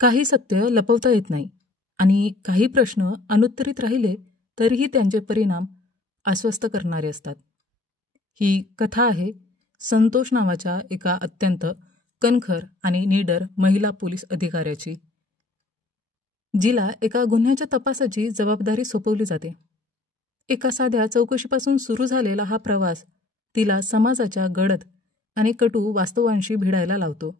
काही सत्य लपवता येत नाही आणि काही प्रश्न अनुत्तरित राहिले तरीही त्यांचे परिणाम अस्वस्थ करणारे असतात. ही कथा आहे संतोष नावाच्या एका अत्यंत कणखर आणि निडर महिला पोलीस अधिकाऱ्याची, जिला एका गुन्ह्याच्या तपासाची जबाबदारी सोपवली जाते. एका साध्या चौकशीपासून सुरू झालेला हा प्रवास तिला समाजाच्या गडद आणि कटू वास्तवांशी भिडायला लावतो.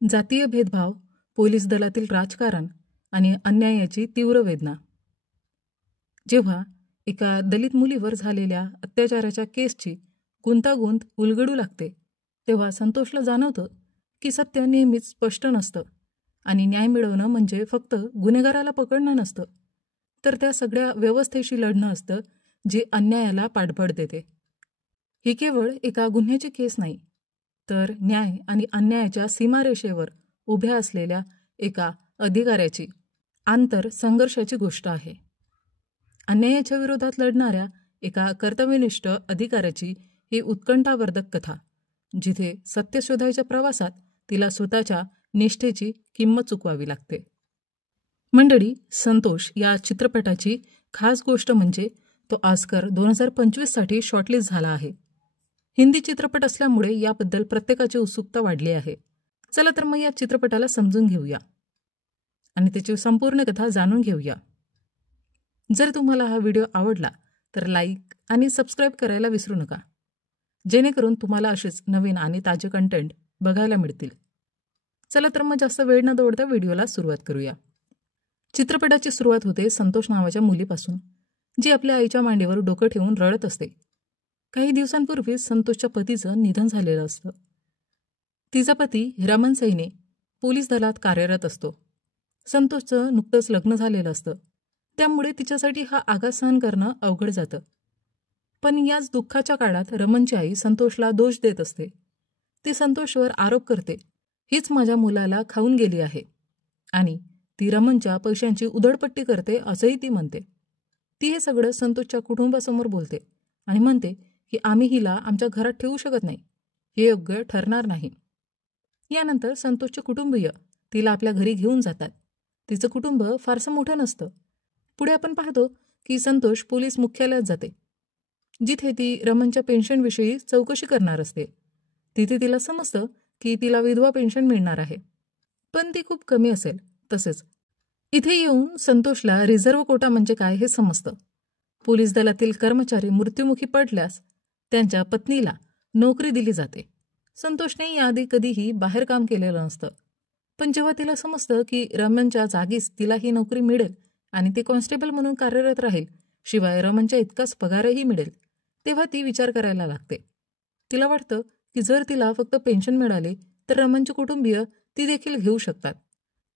जातीय भेदभाव, पोलीस दलातील राजकारण आणि अन्यायाची तीव्र वेदना. जेव्हा एका दलित मुलीवर झालेल्या अत्याचाराच्या केसची गुंतागुंत उलगडू लागते, तेव्हा संतोषला जाणवतं की सत्य नेहमीच स्पष्ट नसतं आणि न्याय मिळवणं म्हणजे फक्त गुन्हेगाराला पकडणं नसतं, तर त्या सगळ्या व्यवस्थेशी लढणं असतं जी अन्यायाला पाठबळ देते. ही केवळ एका गुन्ह्याची केस नाही, तर न्याय आणि अन्यायाच्या सीमारेषेवर उभ्या असलेल्या एका अधिकाऱ्याची आंतरसंघर्षाची गोष्ट आहे. अन्यायाच्या विरोधात लढणाऱ्या एका कर्तव्यनिष्ठ अधिकाऱ्याची ही उत्कंठावर्धक कथा, जिथे सत्य शोधायच्या प्रवासात तिला स्वतःच्या निष्ठेची किंमत चुकवावी लागते. मंडळी, संतोष या चित्रपटाची खास गोष्ट म्हणजे तो ऑस्कर 2025साठी शॉर्टलिस्ट झाला आहे. हिंदी चित्रपट असल्यामुळे याबद्दल प्रत्येकाची उत्सुकता वाढली आहे. चला तर मग या चित्रपटाला समजून घेऊया आणि त्याची संपूर्ण कथा जाणून घेऊया. जर तुम्हाला हा व्हिडिओ आवडला तर लाईक आणि सबस्क्राईब करायला विसरू नका, जेणेकरून तुम्हाला असेच नवीन आणि ताजे कंटेंट बघायला मिळतील. चला तर मग जास्त वेळ न दौडता व्हिडिओला सुरुवात करूया. चित्रपटाची सुरुवात होते संतोष नावाच्या मुलीपासून, जी आपल्या आईच्या मांडीवर डोकं ठेवून रडत असते. काही दिवसांपूर्वी संतोषच्या पतीचं निधन झालेलं असतं. तिचा पती रमन सैनी पोलीस दलात कार्यरत असतो. संतोषचं नुकतंच लग्न झालेलं असतं, त्यामुळे तिच्यासाठी हा आघात सहन करणं अवघड जातं. पण याच दुःखाच्या काळात रमनची आई संतोषला दोष देत असते. ती संतोषवर आरोप करते, हीच माझ्या मुलाला खाऊन गेली आहे, आणि ती रमनच्या पैशांची उधळपट्टी करते असंही ती म्हणते. ती हे सगळं संतोषच्या कुटुंबासमोर बोलते आणि म्हणते की आम्ही हिला आमच्या घरात ठेवू शकत नाही, हे योग्य ठरणार नाही. यानंतर संतोषचे कुटुंबीय तिला आपल्या घरी घेऊन जातात. तिचं कुटुंब फारसं मोठं नसतं. पुढे आपण पाहतो की संतोष पोलीस मुख्यालयात जाते, जिथे ती रमनच्या पेन्शनविषयी चौकशी करणार असते. तिथे तिला समजतं की तिला विधवा पेन्शन मिळणार आहे, पण ती खूप कमी असेल. तसेच इथे येऊन संतोषला रिझर्व्ह कोटा म्हणजे काय हे समजतं. पोलीस दलातील कर्मचारी मृत्युमुखी पडल्यास त्यांच्या पत्नीला नोकरी दिली जाते. संतोषने याआधी कधीही बाहेर काम केलेलं नसतं, पण जेव्हा तिला समजतं की रमनच्या जागीच तिला ही नोकरी मिळेल आणि ती कॉन्स्टेबल म्हणून कार्यरत राहील, शिवाय रमनच्या इतकाच पगारही मिळेल, तेव्हा ती विचार करायला लागते. तिला वाटतं की जर तिला फक्त पेन्शन मिळाली तर रमनचे कुटुंबीय ती देखील घेऊ शकतात.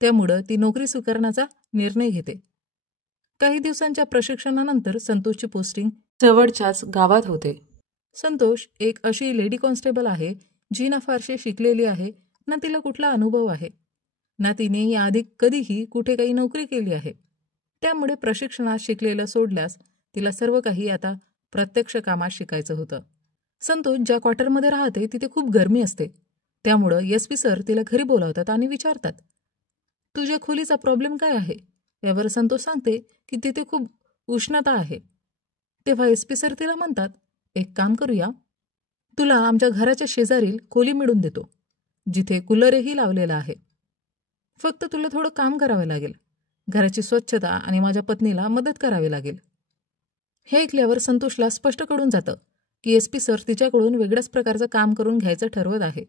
त्यामुळं ती नोकरी स्वीकारण्याचा निर्णय घेते. काही दिवसांच्या प्रशिक्षणानंतर संतोषची पोस्टिंग जवळच्याच गावात होते. संतोष एक अशी लेडी कॉन्स्टेबल आहे जी ना फारशी शिकलेली आहे, ना तिला कुठला अनुभव आहे, ना तिने याआधी कधीही कुठे काही नोकरी केली आहे. त्यामुळे प्रशिक्षणात शिकलेलं सोडल्यास तिला सर्व काही आता प्रत्यक्ष कामात शिकायचं होतं. संतोष ज्या क्वार्टरमध्ये राहते तिथे खूप गरमी असते, त्यामुळं SP सर तिला घरी बोलावतात आणि विचारतात, तुझ्या खोलीचा प्रॉब्लेम काय आहे? यावर संतोष सांगते की तिथे खूप उष्णता आहे. तेव्हा SP सर तिला म्हणतात, एक काम करूया, तुला आमच्या घराच्या शेजारील खोली मिळून देतो, जिथे कूलरही लावलेला आहे. फक्त तुला थोडं काम करावं लागेल, घराची स्वच्छता आणि माझ्या पत्नीला मदत करावी लागेल. हे ऐकल्यावर संतोषला स्पष्ट कळून जातं की SP सर तिच्याकडून वेगळ्याच प्रकारचं काम करून घ्यायचं ठरवत आहे.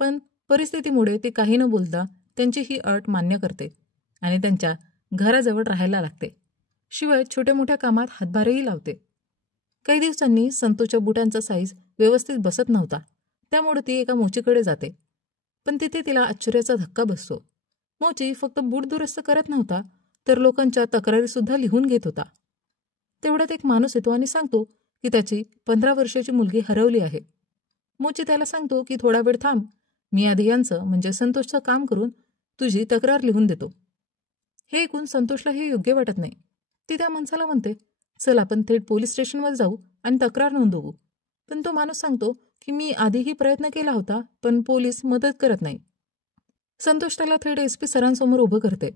पण परिस्थितीमुळे ती काही न बोलता त्यांची ही अट मान्य करते आणि त्यांच्या घराजवळ राहायला लागते. शिवाय छोट्या मोठ्या कामात हातभारही लावते. काही दिवसांनी संतोषच्या बुटांचा साईज व्यवस्थित बसत नव्हता, त्यामुळे ती एका मोचीकडे जाते. पण तिथे तिला आश्चर्याचा धक्का बसतो. मोची फक्त बूट दुरुस्त करत नव्हता, तर लोकांच्या तक्रारीसुद्धा लिहून घेत होता. तेवढ्यात एक माणूस येतो आणि सांगतो की त्याची 15 वर्षाची मुलगी हरवली आहे. मोची त्याला सांगतो की थोडा वेळ थांब, मी आधी यांचं म्हणजे संतोषचं काम करून तुझी तक्रार लिहून देतो. हे ऐकून संतोषला हे योग्य वाटत नाही. ती त्या माणसाला म्हणते, चल आपण थेट पोलीस स्टेशनवर जाऊ आणि तक्रार नोंदवू. पण तो माणूस सांगतो की मी आधीही प्रयत्न केला होता, पण पोलीस मदत करत नाही. संतोष त्याला थेट SP सरांसमोर उभं करते.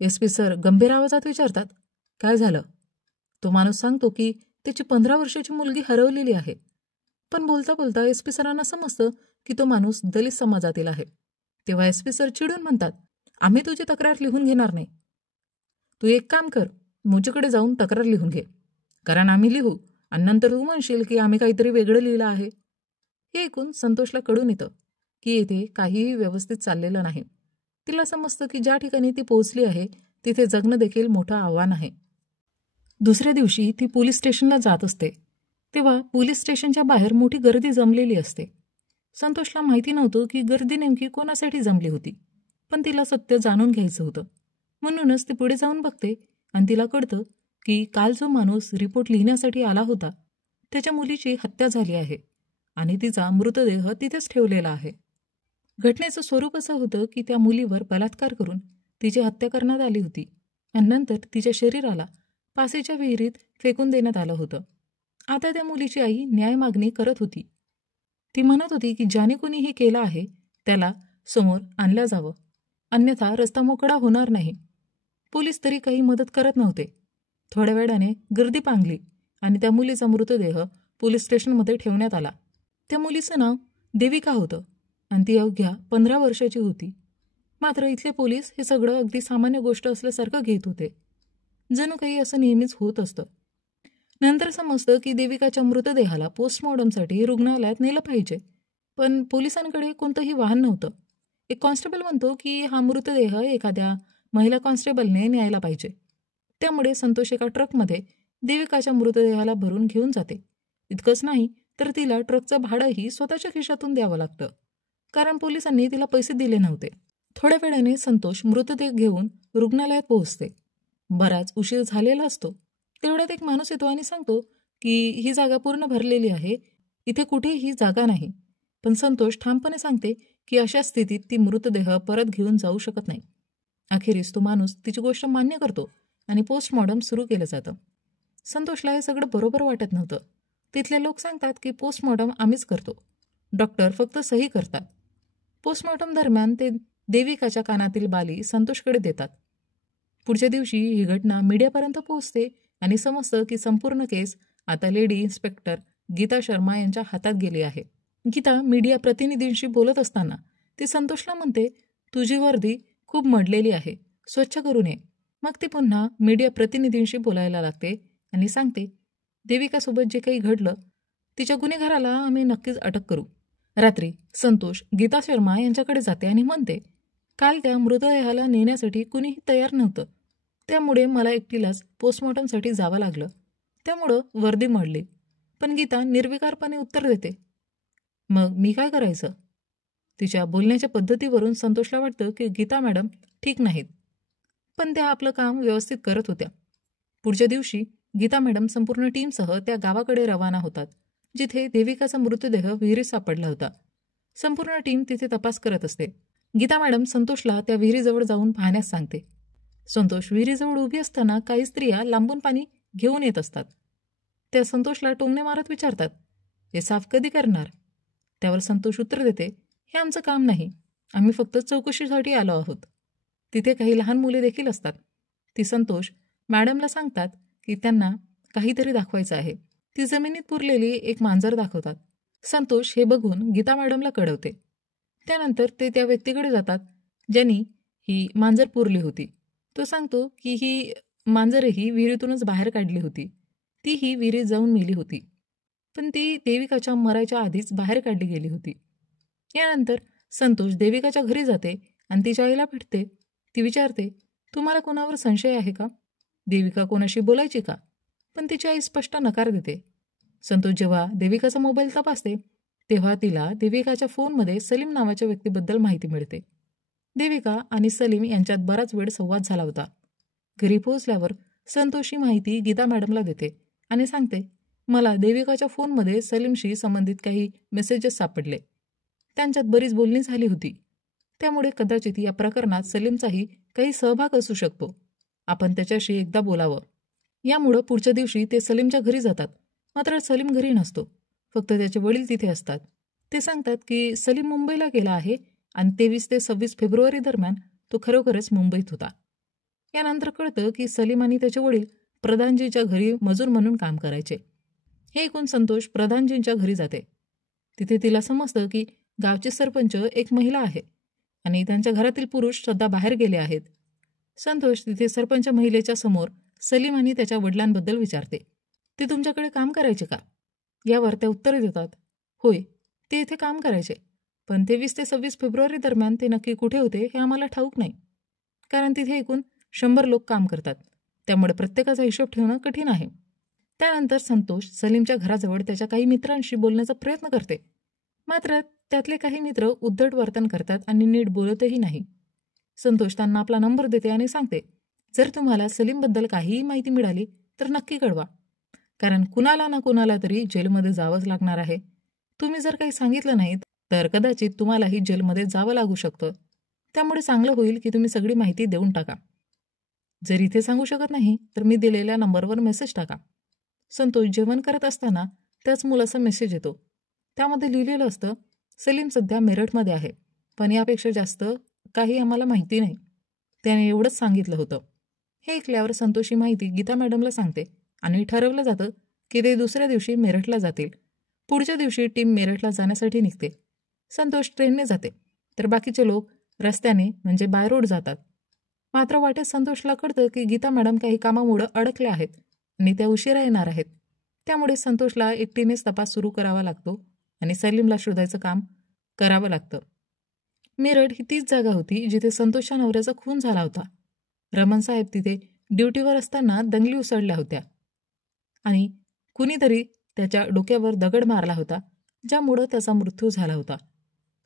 SP सर गंभीर आवाजात विचारतात, काय झालं? तो माणूस सांगतो की त्याची 15 वर्षाची मुलगी हरवलेली आहे. पण बोलता बोलता SP सरांना समजतं की तो माणूस दलित समाजातील आहे. तेव्हा SP सर चिडून म्हणतात, आम्ही तुझी तक्रार लिहून घेणार नाही. तू एक काम कर, मुझीकडे जाऊन तक्रार लिहून घे, कारण आम्ही लिहू आणि नंतर तू म्हणशील की आम्ही काहीतरी वेगळं लिहिलं आहे. हे ऐकून संतोषला कळून येतं की येथे काहीही व्यवस्थित चाललेलं नाही. तिला समजतं की ज्या ठिकाणी ती पोहोचली आहे तिथे जगणं देखील मोठं आव्हान आहे. दुसऱ्या दिवशी ती पोलीस स्टेशनला जात असते. तेव्हा पोलीस स्टेशनच्या बाहेर मोठी गर्दी जमलेली असते. संतोषला माहिती नव्हतं की गर्दी नेमकी कोणासाठी जमली होती, पण तिला सत्य जाणून घ्यायचं होतं. म्हणूनच ती पुढे जाऊन बघते आणि तिला कळतं की काल जो माणूस रिपोर्ट लिहिण्यासाठी आला होता त्याच्या मुलीची हत्या झाली आहे आणि तिचा मृतदेह तिथेच ठेवलेला आहे. घटनेचं स्वरूप असं होतं की त्या मुलीवर बलात्कार करून तिची हत्या करण्यात आली होती आणि नंतर तिच्या शरीराला पासेच्या विहिरीत फेकून देण्यात आलं होतं. आता त्या मुलीची आई न्याय मागणी करत होती. ती म्हणत होती की ज्याने कोणी हे केलं आहे त्याला समोर आणलं जावं, अन्यथा रस्ता मोकळा होणार नाही. पोलीस तरी काही मदत करत नव्हते. थोड्या वेळाने गर्दी पांगली आणि त्या मुलीचा मृतदेह पोलीस स्टेशनमध्ये ठेवण्यात आला. त्या मुलीचं नाव देविका होतं आणि ती अवघ्या 15 वर्षाची होती. मात्र इथले पोलीस हे सगळं अगदी सामान्य गोष्ट असल्यासारखं घेत होते. जणू काही असं नेहमीच होत असतं. नंतर समजतं की देविकाच्या मृतदेहाला पोस्टमॉर्टमसाठी रुग्णालयात नेलं पाहिजे, पण पोलिसांकडे कोणतंही वाहन नव्हतं. एक कॉन्स्टेबल म्हणतो की हा मृतदेह एखाद्या महिला कॉन्स्टेबलने न्यायला पाहिजे. त्यामुळे संतोष एका ट्रकमध्ये देविकाच्या मृतदेहाला भरून घेऊन जाते. इतकंच नाही तर तिला ट्रकचं भाडंही स्वतःच्या खिशातून द्यावं लागतं, कारण पोलिसांनी तिला पैसे दिले नव्हते. थोड्या वेळाने संतोष मृतदेह घेऊन रुग्णालयात पोहोचते. बराच उशीर झालेला असतो. तेवढ्यात एक माणूस येतो आणि सांगतो की ही जागा पूर्ण भरलेली आहे, इथे कुठेही जागा नाही. पण संतोष ठामपणे सांगते की अशा स्थितीत ती मृतदेह परत घेऊन जाऊ शकत नाही. अखेरीस तो माणूस तिची गोष्ट मान्य करतो आणि पोस्टमॉर्टम सुरू केलं जातं. संतोषला हे सगळं बरोबर वाटत नव्हतं. तिथले लोक सांगतात की पोस्टमॉर्टम आम्हीच करतो, डॉक्टर फक्त सही करतात. पोस्टमॉर्टम दरम्यान ते देविकाच्या कानातील बाली संतोषकडे देतात. पुढच्या दिवशी ही घटना मीडियापर्यंत पोहोचते आणि समजतं की संपूर्ण केस आता लेडी इन्स्पेक्टर गीता शर्मा यांच्या हातात गेली आहे. गीता मीडिया प्रतिनिधींशी बोलत असताना ती संतोषला म्हणते, तुझी वर्दी खूप मडलेली आहे, स्वच्छ करून ये. मग ती पुन्हा मीडिया प्रतिनिधींशी बोलायला लागते आणि सांगते, देविकासोबत जे काही घडलं तिच्या गुन्हेगाराला आम्ही नक्कीच अटक करू. रात्री संतोष गीता शर्मा यांच्याकडे जाते आणि म्हणते, काल त्या मृतदेहाला नेण्यासाठी कुणीही तयार नव्हतं, त्यामुळे मला एकटीलाच पोस्टमॉर्टमसाठी जावं लागलं. त्यामुळं वर्दी मडली. पण गीता निर्विकारपणे उत्तर देते, मग मी काय करायचं? तिच्या बोलण्याच्या पद्धतीवरून संतोषला वाटतं की गीता मॅडम ठीक नाहीत, पण त्या आपलं काम व्यवस्थित करत होत्या. पुढच्या दिवशी गीता मॅडम संपूर्ण टीमसह त्या गावाकडे रवाना होतात जिथे देविकाचा मृतदेह विहिरीत सापडला होता. संपूर्ण टीम तिथे तपास करत असते. गीता मॅडम संतोषला त्या विहिरीजवळ जाऊन पाहण्यास सांगते. संतोष विहिरीजवळ उभी असताना काही स्त्रिया लांबून पाणी घेऊन येत असतात. त्या संतोषला टोमणे मारत विचारतात, हे साफ कधी करणार? त्यावर संतोष उत्तर देते, हे आमचं काम नाही, आम्ही फक्त चौकशीसाठी आलो आहोत. तिथे काही लहान मुले देखील असतात. ती संतोष मॅडमला सांगतात की त्यांना काहीतरी दाखवायचं आहे. ती जमिनीत पुरलेली एक मांजर दाखवतात. संतोष हे बघून गीता मॅडमला कळवते. त्यानंतर ते त्या व्यक्तीकडे जातात ज्यांनी ही मांजर पुरली होती. तो सांगतो की ही मांजरही विहिरीतूनच बाहेर काढली होती. ती विहिरीत जाऊन मेली होती, पण ती देविकाच्या मरायच्या आधीच बाहेर काढली गेली होती. यानंतर संतोष देविकाच्या घरी जाते आणि तिच्या आईला भेटते. ती विचारते, तुम्हाला कोणावर संशय आहे का? देविका कोणाशी बोलायची का? पण तिची आई स्पष्ट नकार देते. संतोष जेव्हा देविकाचा मोबाईल तपासते तेव्हा तिला देविकाच्या फोनमध्ये सलीम नावाच्या व्यक्तीबद्दल माहिती मिळते. देविका आणि सलीम यांच्यात बराच वेळ संवाद झाला होता. घरी पोहोचल्यावर संतोष ही माहिती गीता मॅडमला देते आणि सांगते, मला देविकाच्या फोनमध्ये सलीमशी संबंधित काही मेसेजेस सापडले. त्यांच्यात बरीच बोलणी झाली होती, त्यामुळे कदाचित या प्रकरणात सलीमचाही काही सहभाग असू शकतो. आपण त्याच्याशी एकदा बोलावं. यामुळं पुढच्या दिवशी ते सलीमच्या घरी जातात. मात्र सलीम घरी नसतो, फक्त त्याचे वडील तिथे असतात. ते सांगतात की सलीम मुंबईला गेला आहे आणि 23 ते 26 फेब्रुवारी दरम्यान तो खरोखरच मुंबईत होता. यानंतर कळतं की सलीम आणि त्याचे वडील प्रधानजींच्या घरी मजूर म्हणून काम करायचे. हे ऐकून संतोष प्रधानजींच्या घरी जाते. तिथे तिला समजतं की गावचे सरपंच एक महिला आहे आणि त्यांच्या घरातील पुरुष सध्या बाहेर गेले आहेत. संतोष तिथे सरपंच महिलेच्या समोर सलीम आणि त्याच्या वडिलांबद्दल विचारते. ते तुमच्याकडे काम करायचे का? यावर ते उत्तर देतात, होय, ते इथे काम करायचे, पण 23 ते 26 फेब्रुवारी दरम्यान ते नक्की कुठे होते हे आम्हाला ठाऊक नाही, कारण तिथे एकूण 100 लोक काम करतात, त्यामुळे प्रत्येकाचा हिशोब ठेवणं कठीण आहे. त्यानंतर संतोष सलीमच्या घराजवळ त्याच्या काही मित्रांशी बोलण्याचा प्रयत्न करते, मात्र त्यातले काही मित्र उद्धट वर्तन करतात आणि नीट बोलतही नाही. संतोष त्यांना आपला नंबर देते आणि सांगते, जर तुम्हाला सलीमबद्दल काहीही माहिती मिळाली तर नक्की कळवा, कारण कुणाला ना कुणाला तरी जेलमध्ये जावंच लागणार आहे. तुम्ही जर काही सांगितलं नाहीत तर कदाचित तुम्हालाही जेलमध्ये जावं लागू शकतं. त्यामुळे चांगलं होईल की तुम्ही सगळी माहिती देऊन टाका. जर इथे सांगू शकत नाही तर मी दिलेल्या नंबरवर मेसेज टाका. संतोष जेवण करत असताना त्याच मुलाचा मेसेज येतो. त्यामध्ये लिहिलेलं असतं, सलीम सध्या मेरठमध्ये आहे, पण यापेक्षा जास्त काही आम्हाला माहिती नाही. त्याने एवढंच सांगितलं होतं. हे ऐकल्यावर संतोष ही माहिती गीता मॅडमला सांगते आणि ठरवलं जातं की ते दुसऱ्या दिवशी मेरठला जातील. पुढच्या दिवशी टीम मेरठला जाण्यासाठी निघते. संतोष ट्रेनने जाते तर बाकीचे लोक रस्त्याने म्हणजे बाय रोड जातात. मात्र वाटेत संतोषला कळतं की गीता मॅडम काही कामामुळे अडकल्या आहेत आणि त्या उशिरा येणार आहेत. त्यामुळे संतोषला एकटीनेच तपास सुरू करावा लागतो आणि सलीमला शोधायचं काम करावं लागतं. मेरठ ही तीच जागा होती जिथे संतोषच्या नवऱ्याचा खून झाला होता. रमण साहेब तिथे ड्युटीवर असताना दंगली उसळल्या होत्या आणि कुणीतरी त्याच्या डोक्यावर दगड मारला होता, ज्यामुळं त्याचा मृत्यू झाला होता.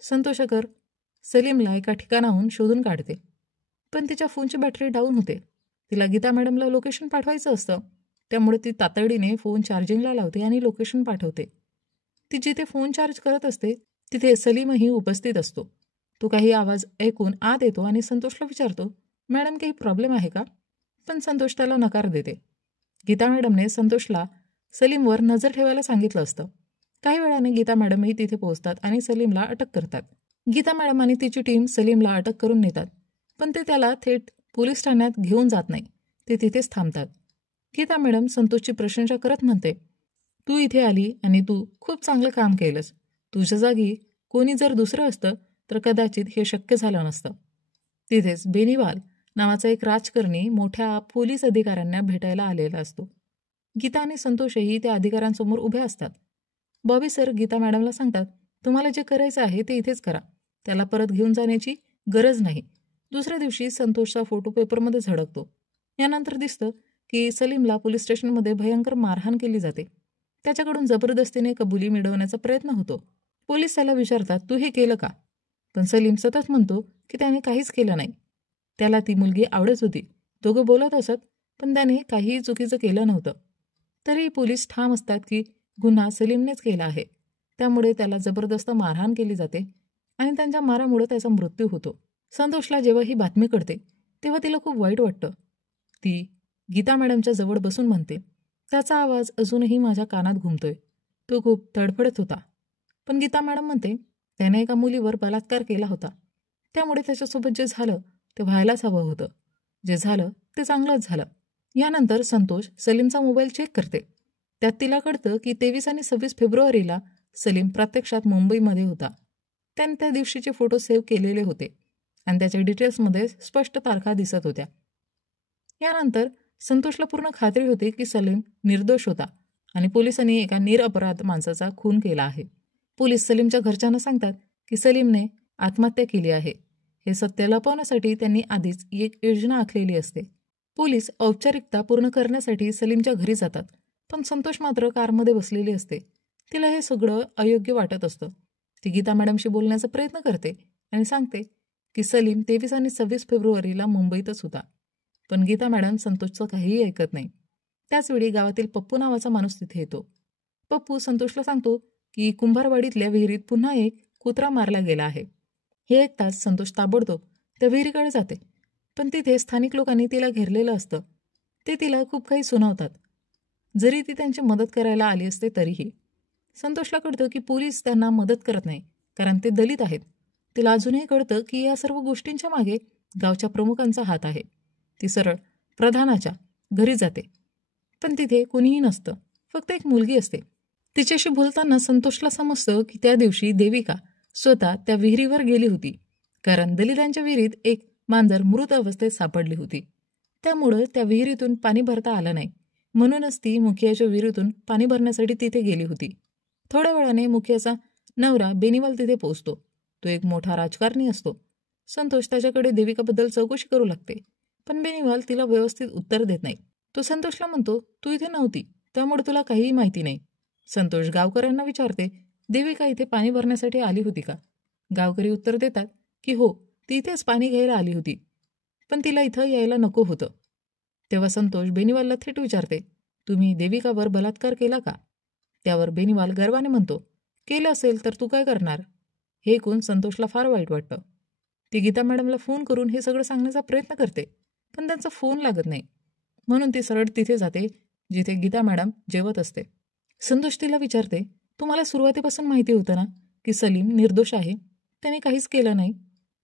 संतोषकर सलीमला एका ठिकाणाहून शोधून काढते, पण तिच्या फोनची बॅटरी डाऊन होते. तिला गीता मॅडमला लोकेशन पाठवायचं असतं, त्यामुळे ती तातडीने फोन चार्जिंगला लावते आणि लोकेशन पाठवते. ती जिथे फोन चार्ज करत असते तिथे सलीमही उपस्थित असतो. तो काही आवाज ऐकून आत येतो आणि संतोषला विचारतो, मॅडम काही प्रॉब्लेम आहे का? पण संतोष त्याला नकार देते. गीता मॅडमने संतोषला सलीमवर नजर ठेवायला सांगितलं असतं. काही वेळाने गीता मॅडमही तिथे पोहोचतात आणि सलीमला अटक करतात. गीता मॅडम आणि तिची टीम सलीमला अटक करून नेतात, पण ते त्याला थेट पोलीस ठाण्यात घेऊन जात नाही. ते तिथेच थांबतात. गीता मॅडम संतोषची प्रशंसा करत म्हणते, तू इथे आली आणि तू खूप चांगलं काम केलंस. तुझ्या जागी कोणी जर दुसरं असतं तर कदाचित हे शक्य झालं नसतं. तिथेच बेनीवाल नावाचा एक राजकारणी मोठ्या पोलीस अधिकाऱ्यांना भेटायला आलेला असतो. गीता आणि संतोषही त्या अधिकाऱ्यांसमोर उभे असतात. बॉबी सर गीता मॅडमला सांगतात, तुम्हाला जे करायचं आहे ते इथेच करा, त्याला परत घेऊन जाण्याची गरज नाही. दुसऱ्या दिवशी संतोषचा फोटो पेपरमध्ये झळकतो. यानंतर दिसतं की सलीमला पोलीस स्टेशनमध्ये भयंकर मारहाण केली जाते. त्याच्याकडून जबरदस्तीने कबुली मिळवण्याचा प्रयत्न होतो. पोलीस त्याला विचारतात, तू हे केलं का? पण सलीम सतत म्हणतो की त्याने काहीच केलं नाही. त्याला ती मुलगी आवडत होती. दोघं बोलत असत, पण त्याने काहीही चुकीचं केलं नव्हतं. तरी पोलीस ठाम असतात की गुन्हा सलीमनेच केला आहे. त्यामुळे त्याला जबरदस्त मारहाण केली जाते आणि त्यांच्या मारामुळे त्याचा मृत्यू होतो. संतोषला जेव्हा ही बातमी कळते तेव्हा तिला खूप वाईट वाटतं. ती गीता मॅडमच्या जवळ बसून म्हणते, त्याचा आवाज अजूनही माझ्या कानात घुमतोय. तो खूप तडफडत होता. पण गीता मॅडम म्हणते, त्याने एका मुलीवर बलात्कार केला होता, त्यामुळे त्याच्यासोबत जे झालं ते व्हायलाच हवं होतं. जे झालं ते चांगलंच झालं. यानंतर संतोष सलीमचा मोबाईल चेक करते. त्यात तिला कळतं की 23 आणि 26 फेब्रुवारीला सलीम प्रत्यक्षात मुंबईमध्ये होता. त्याने त्या दिवशीचे फोटो सेव्ह केलेले होते आणि त्याच्या डिटेल्समध्ये स्पष्ट तारखा दिसत होत्या. यानंतर संतोषला पूर्ण खात्री होते की सलीम निर्दोष होता आणि पोलिसांनी एका निरपराध माणसाचा खून केला आहे. पोलीस सलीमच्या घरच्यांना सांगतात की सलीमने आत्महत्या केली आहे. हे सत्य लपवण्यासाठी त्यांनी आधीच एक योजना आखलेली असते. पोलीस औपचारिकता पूर्ण करण्यासाठी सलीमच्या घरी जातात, पण संतोष मात्र कारमध्ये बसलेली असते. तिला हे सगळं अयोग्य वाटत असतं. ती गीता मॅडमशी बोलण्याचा प्रयत्न करते आणि सांगते की सलीम 23 आणि 26 फेब्रुवारीला मुंबईतच होता. पण गीता मॅडम संतोषचं काहीही ऐकत नाही. त्याचवेळी गावातील पप्पू नावाचा माणूस तिथे येतो. पप्पू संतोषला सांगतो की कुंभारवाडीतल्या विहिरीत पुन्हा एक कुत्रा मारला गेला आहे. हे ऐकताच संतोष ताबडतोब त्या विहिरीकडे जाते, पण तिथे स्थानिक लोकांनी तिला घेरलेलं असतं. ते तिला खूप काही सुनावतात, जरी ती त्यांची मदत करायला आली असते तरीही. संतोषला कळतं की पोलीस त्यांना मदत करत नाही, कारण ते दलित आहेत. तिला अजूनही कळतं की या सर्व गोष्टींच्या मागे गावच्या प्रमुखांचा हात आहे. ती सरळ प्रधानाच्या घरी जाते, पण तिथे कोणीही नसतं, फक्त एक मुलगी असते. तिच्याशी बोलताना संतोषला समजतं की त्या दिवशी देविका स्वतः त्या विहिरीवर गेली होती, कारण दलितांच्या विहिरीत एक मांजर मृत अवस्थेत सापडली होती. त्यामुळं त्या विहिरीतून पाणी भरता आलं नाही, म्हणूनच ती मुखियाच्या विहिरीतून पाणी भरण्यासाठी तिथे गेली होती. थोड्या वेळाने मुखियाचा नवरा बेनिवाल तिथे पोहोचतो. तो एक मोठा राजकारणी असतो. संतोष त्याच्याकडे देविकाबद्दल चौकशी करू लागते, पण बेनिवाल तिला व्यवस्थित उत्तर देत नाही. तो संतोषला म्हणतो, तू इथे नव्हती, त्यामुळे तुला काहीही माहिती नाही. संतोष गावकऱ्यांना विचारते, देविका इथे पाणी भरण्यासाठी आली होती का? गावकरी उत्तर देतात की हो, ती इथेच पाणी घ्यायला आली होती, पण तिला इथं यायला नको होतं. तेव्हा संतोष बेनिवालला थेट विचारते, तुम्ही देविकावर बलात्कार केला का? त्यावर बेनिवाल गर्वाने म्हणतो, केलं असेल तर तू काय करणार? हे ऐकून संतोषला फार वाईट वाटतं. ती गीता मॅडमला फोन करून हे सगळं सांगण्याचा प्रयत्न करते, पण त्यांचा फोन लागत नाही. म्हणून ती सरळ तिथे जाते जिथे गीता मॅडम जेवत असते. संतोष तिला विचारते, तुम्हाला सुरुवातीपासून माहिती होतं ना की सलीम निर्दोष आहे, त्याने काहीच केलं नाही?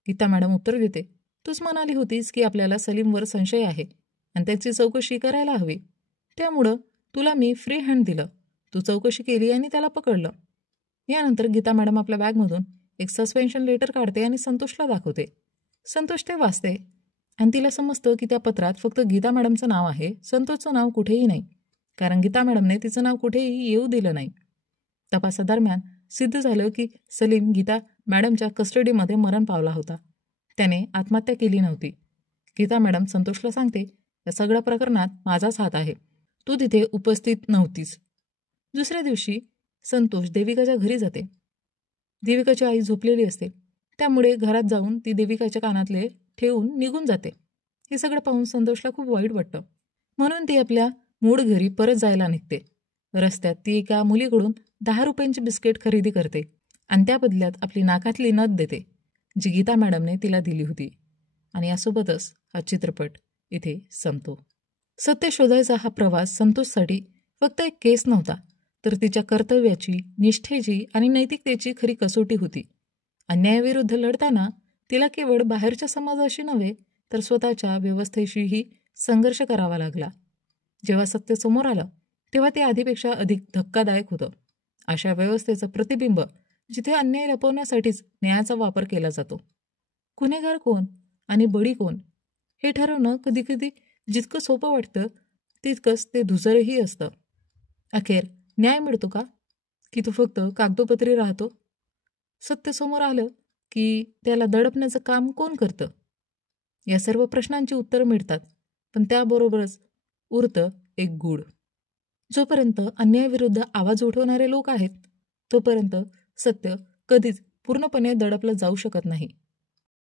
गीता मॅडम उत्तर देते, तूच म्हणाली होतीस की आपल्याला सलीमवर संशय आहे आणि त्याची चौकशी करायला हवी. त्यामुळं तुला मी फ्री हँड दिलं. तू चौकशी केली आणि त्याला पकडलं. यानंतर गीता मॅडम आपल्या बॅगमधून एक सस्पेन्शन लेटर काढते आणि संतोषला दाखवते. संतोष ते वाचते आणि तिला समजतं की त्या पत्रात फक्त गीता मॅडमचं नाव आहे, संतोषचं नाव कुठेही नाही, कारण गीता मॅडमने तिचं नाव कुठेही येऊ दिलं नाही. तपासादरम्यान सिद्ध झालं की सलीम गीता मॅडमच्या कस्टडीमध्ये मरण पावला होता. त्याने आत्महत्या केली नव्हती. गीता मॅडम संतोषला सांगते, या सगळ्या प्रकरणात माझाच हात आहे, तू तिथे उपस्थित नव्हतीस. दुसऱ्या दिवशी संतोष देविकाच्या घरी जाते. देविकाची आई झोपलेली असते, त्यामुळे घरात जाऊन ती देविकाच्या कानातले ठेवून निघून जाते. हे सगळं पाहून संतोषला खूप वाईट वाटतं, म्हणून ती आपल्या मूळ घरी परत जायला निघते. रस्त्यात ती एका मुलीकडून 10 रुपयांची बिस्किट खरेदी करते आणि त्या बदल्यात आपली नाकातली नथ देते, जी गीता मॅडमने तिला दिली होती. आणि यासोबतच हा चित्रपट इथे संपतो. सत्य शोधायचा हा प्रवास संतोषसाठी फक्त एक केस नव्हता, तर तिच्या कर्तव्याची, निष्ठेची आणि नैतिकतेची खरी कसोटी होती. अन्यायाविरुद्ध लढताना तिला केवळ बाहेरच्या समाजाशी नव्हे, तर स्वतःच्या व्यवस्थेशीही संघर्ष करावा लागला. जेव्हा सत्य समोर आलं, तेव्हा ते आधीपेक्षा अधिक धक्कादायक होतं. अशा व्यवस्थेचं प्रतिबिंब जिथे अन्याय लपवण्यासाठीच न्यायाचा वापर केला जातो. गुन्हेगार कोण आणि बळी कोण हे ठरवणं कधीकधी जितकं सोपं वाटतं, तितकंच ते धुसरही असतं. अखेर न्याय मिळतो का, की तो फक्त कागदोपत्री राहतो? सत्य समोर आलं की त्याला दडपण्याचं काम कोण करतं? या सर्व प्रश्नांची उत्तरं मिळतात, पण त्याबरोबरच उरतं एक गूढ. जोपर्यंत अन्यायाविरुद्ध आवाज उठवणारे लोक आहेत, तोपर्यंत सत्य कधीच पूर्णपणे दडपलं जाऊ शकत नाही.